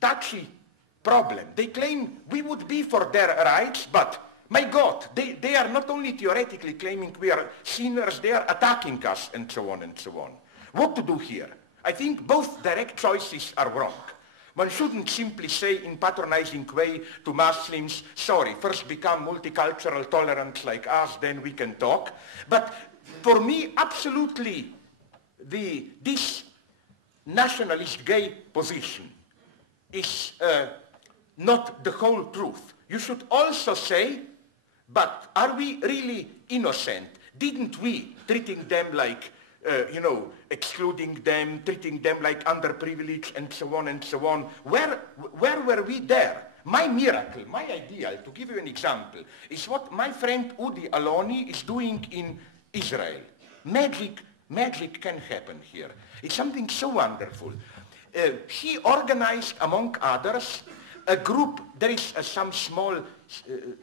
touchy problem. They claim we would be for their rights, but my God, they are not only theoretically claiming we are sinners, they are attacking us, and so on and so on. What to do here? I think both direct choices are wrong. One shouldn't simply say in patronizing way to Muslims, sorry, first become multicultural tolerant like us, then we can talk. But for me, absolutely, this nationalist gay position is not the whole truth. You should also say, but are we really innocent? Didn't we, treating them like, excluding them, treating them like underprivileged, and so on and so on? Where were we there? My miracle, my ideal, to give you an example, is what my friend Udi Aloni is doing in Israel. Magic can happen here. It's something so wonderful. He organized, among others, a group. There is some small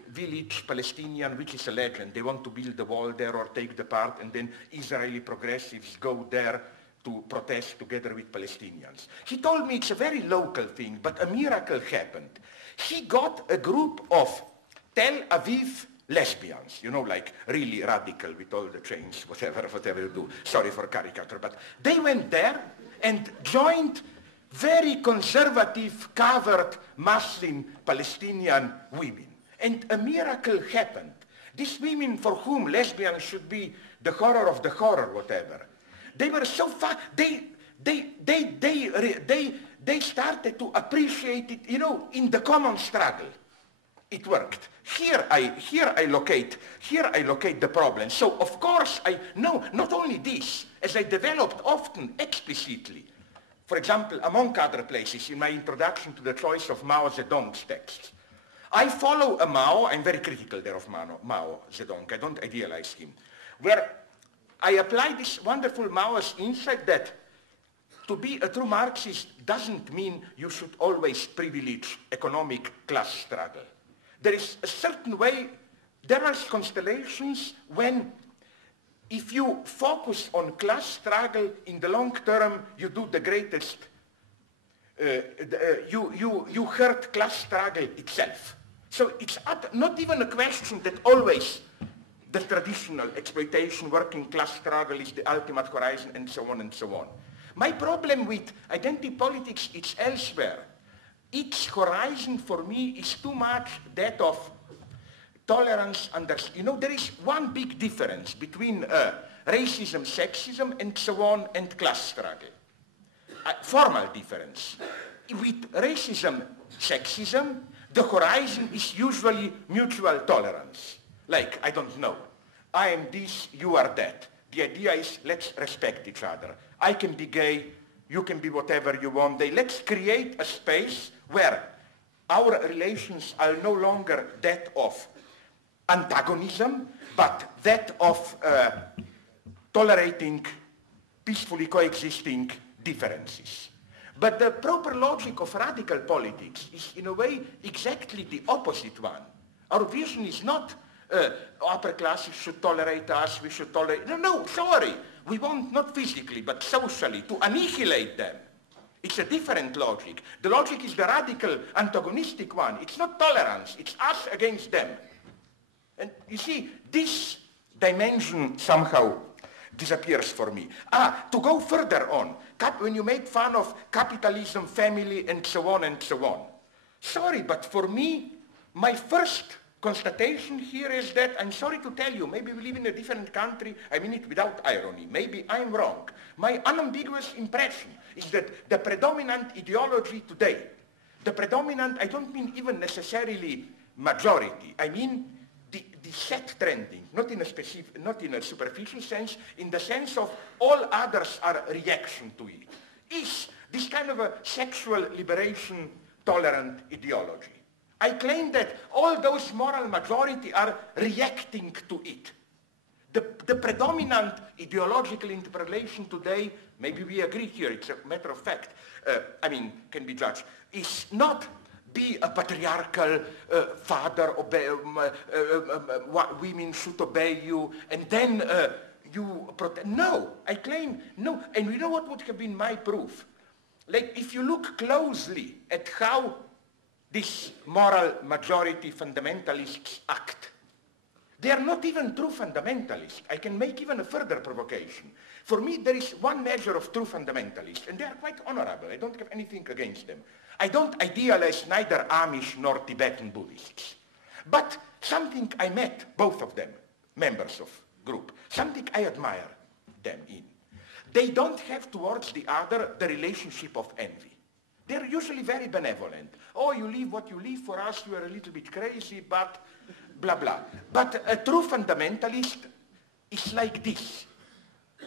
village, Palestinian, which is a legend. They want to build a wall there or take the part, and then Israeli progressives go there to protest together with Palestinians. He told me it's a very local thing, but a miracle happened. He got a group of Tel Aviv lesbians, like really radical with all the chains, whatever you do. Sorry for caricature, but they went there and joined very conservative, covered Muslim Palestinian women. And a miracle happened. These women for whom lesbians should be the horror of the horror, whatever, they were so far, they started to appreciate it, in the common struggle. It worked. Here I locate the problem. So of course not only this, as I developed often explicitly, for example, among other places, in my introduction to the choice of Mao Zedong's texts, I follow a Mao, I'm very critical there of Mao Zedong, I don't idealize him, where I apply this wonderful Maoist insight that to be a true Marxist doesn't mean you should always privilege economic class struggle. There is a certain way, there are constellations when if you focus on class struggle in the long term, you do the greatest, you hurt class struggle itself. So it's not even a question that always the traditional exploitation working class struggle is the ultimate horizon and so on and so on. My problem with identity politics is elsewhere. Its horizon for me is too much that of tolerance under, there is one big difference between racism, sexism, and so on, and class struggle. Formal difference. With racism, sexism, the horizon is usually mutual tolerance. Like, I don't know, I am this, you are that. The idea is, let's respect each other. I can be gay, you can be whatever you want. Let's create a space where our relations are no longer that of antagonism, but that of tolerating, peacefully coexisting differences. But the proper logic of radical politics is in a way exactly the opposite one. Our vision is not upper classes should tolerate us, we should tolerate, no, sorry. We want not physically but socially to annihilate them. It's a different logic. The logic is the radical antagonistic one. It's not tolerance, it's us against them. And you see, this dimension somehow disappears for me. To go further on, when you make fun of capitalism, family, and so on and so on. Sorry, but for me, my first constatation here is that, I'm sorry to tell you, maybe we live in a different country, I mean it without irony, maybe I'm wrong. My unambiguous impression is that the predominant ideology today, I don't mean even necessarily majority, I mean the set trending, not in a superficial sense, in the sense of all others are a reaction to it, is this kind of a sexual liberation tolerant ideology. I claim that all those moral majority are reacting to it. The predominant ideological interpolation today, maybe we agree here, it's a matter of fact, can be judged, is not be a patriarchal father, women should obey you, and then you protect. No, I claim, no. And you know what would have been my proof? like if you look closely at how these moral majority fundamentalists act, they are not even true fundamentalists. I can make even a further provocation. For me, there is one measure of true fundamentalists, and they are quite honorable. I don't have anything against them. I don't idealize neither Amish nor Tibetan Buddhists. But something I met, both of them, members of group, something I admire them in. They don't have towards the other the relationship of envy. They're usually very benevolent. Oh, you live what you live, for us you are a little bit crazy, but blah, blah. But a true fundamentalist is like this.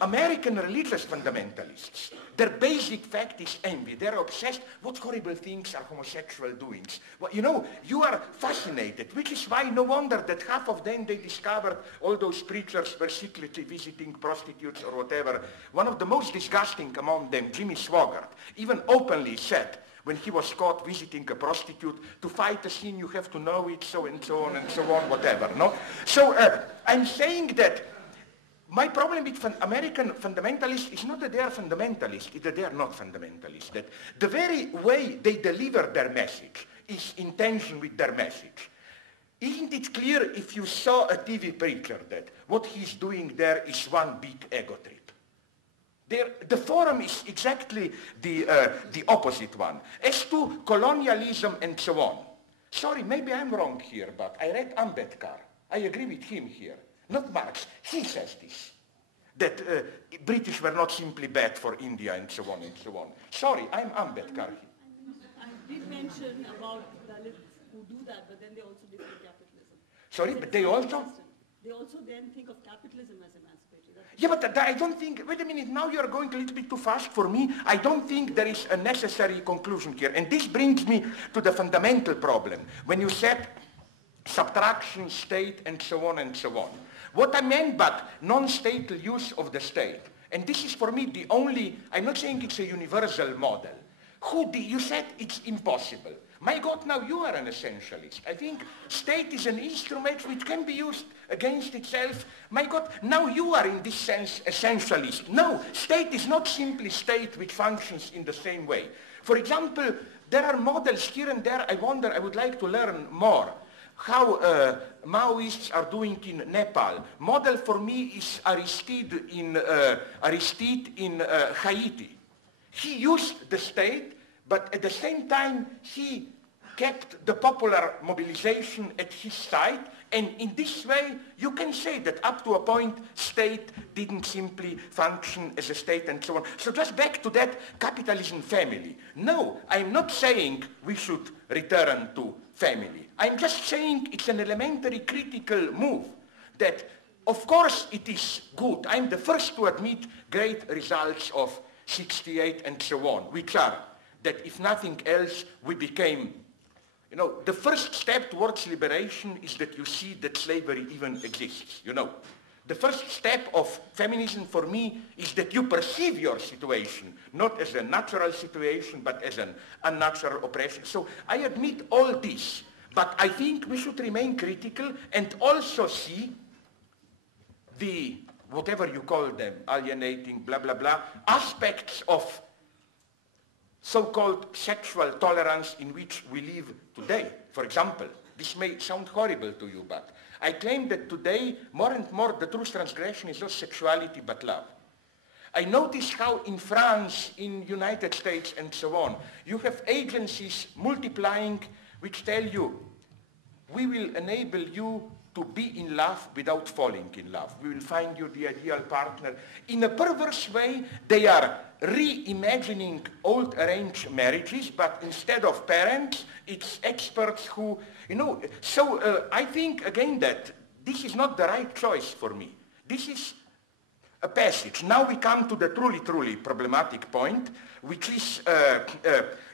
American religious fundamentalists, their basic fact is envy. They're obsessed. What horrible things are homosexual doings? Well, you know, you are fascinated, which is why no wonder that half of them they discovered all those preachers were secretly visiting prostitutes or whatever. One of the most disgusting among them, Jimmy Swaggart, even openly said, when he was caught visiting a prostitute, to fight a sin you have to know it, so and so on and so on, whatever, no? So I'm saying that my problem with American fundamentalists is not that they are fundamentalists, it's that they are not fundamentalists. That the very way they deliver their message is in tension with their message. Isn't it clear if you saw a TV preacher that what he's doing there is one big ego trip? The forum is exactly the opposite one. As to colonialism and so on, sorry, maybe I'm wrong here, but I read Ambedkar. I agree with him here. Not Marx. He says this, that British were not simply bad for India and so on and so on. Sorry, I'm Ambedkar. I did mention about Dalits who do that, but then they also defend capitalism. Sorry, but they also? They also then think of capitalism as emancipatory. Yeah, but I don't think, wait a minute, now you're going a little bit too fast for me. I don't think there is a necessary conclusion here. And this brings me to the fundamental problem. When you said subtraction, state, and so on and so on. What I meant by non-statal use of the state, and this is for me the only, I'm not saying it's a universal model. You said it's impossible. My God, now you are an essentialist. I think state is an instrument which can be used against itself. My God, now you are in this sense essentialist. No, state is not simply state which functions in the same way. For example, there are models here and there. I wonder, I would like to learn more. How Maoists are doing in Nepal. Model for me is Aristide in Haiti. He used the state, but at the same time he kept the popular mobilization at his side, and in this way you can say that up to a point state didn't simply function as a state and so on. So just back to that capitalism family. No, I'm not saying we should return to family. I'm just saying it's an elementary critical move that, of course, it is good. I'm the first to admit great results of 68 and so on, which are that if nothing else, we became, you know, the first step towards liberation is that you see that slavery even exists, you know. The first step of feminism for me is that you perceive your situation not as a natural situation, but as an unnatural oppression. So I admit all this, but I think we should remain critical and also see the, whatever you call them, alienating, blah, blah, blah, aspects of so-called sexual tolerance in which we live today. For example, this may sound horrible to you, but I claim that today, more and more, the true transgression is not sexuality but love. I notice how in France, in United States, and so on, you have agencies multiplying which tell you, we will enable you to be in love without falling in love. We will find you the ideal partner. In a perverse way, they are reimagining old arranged marriages, but instead of parents, it's experts who, you know, so I think again that this is not the right choice for me. This is a passage. Now we come to the truly problematic point, which is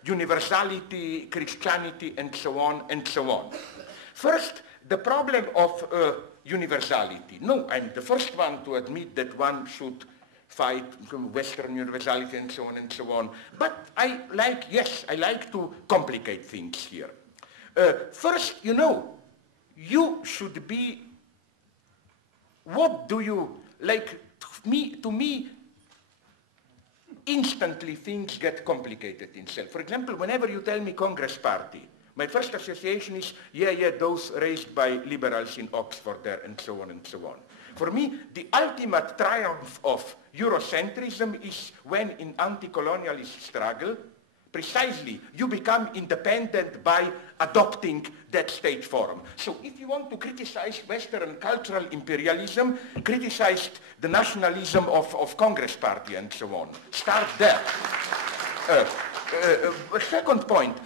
universality, Christianity, and so on and so on. First, the problem of universality. No, I'm the first one to admit that one should fight Western universality and so on and so on. But I like to complicate things here. First, you know, you should be, what do you, like, to me, instantly things get complicated in self. For example, whenever you tell me Congress Party, my first association is, yeah, those raised by liberals in Oxford there, and so on and so on. For me, the ultimate triumph of Eurocentrism is when in anti-colonialist struggle, precisely, you become independent by adopting that state forum. So if you want to criticize Western cultural imperialism, criticize the nationalism of Congress Party and so on. Start there. Second point,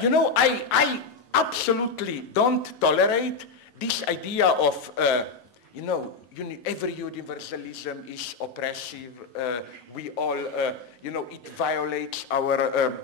you know, I absolutely don't tolerate this idea of, you know, every universalism is oppressive. We all, you know, it violates our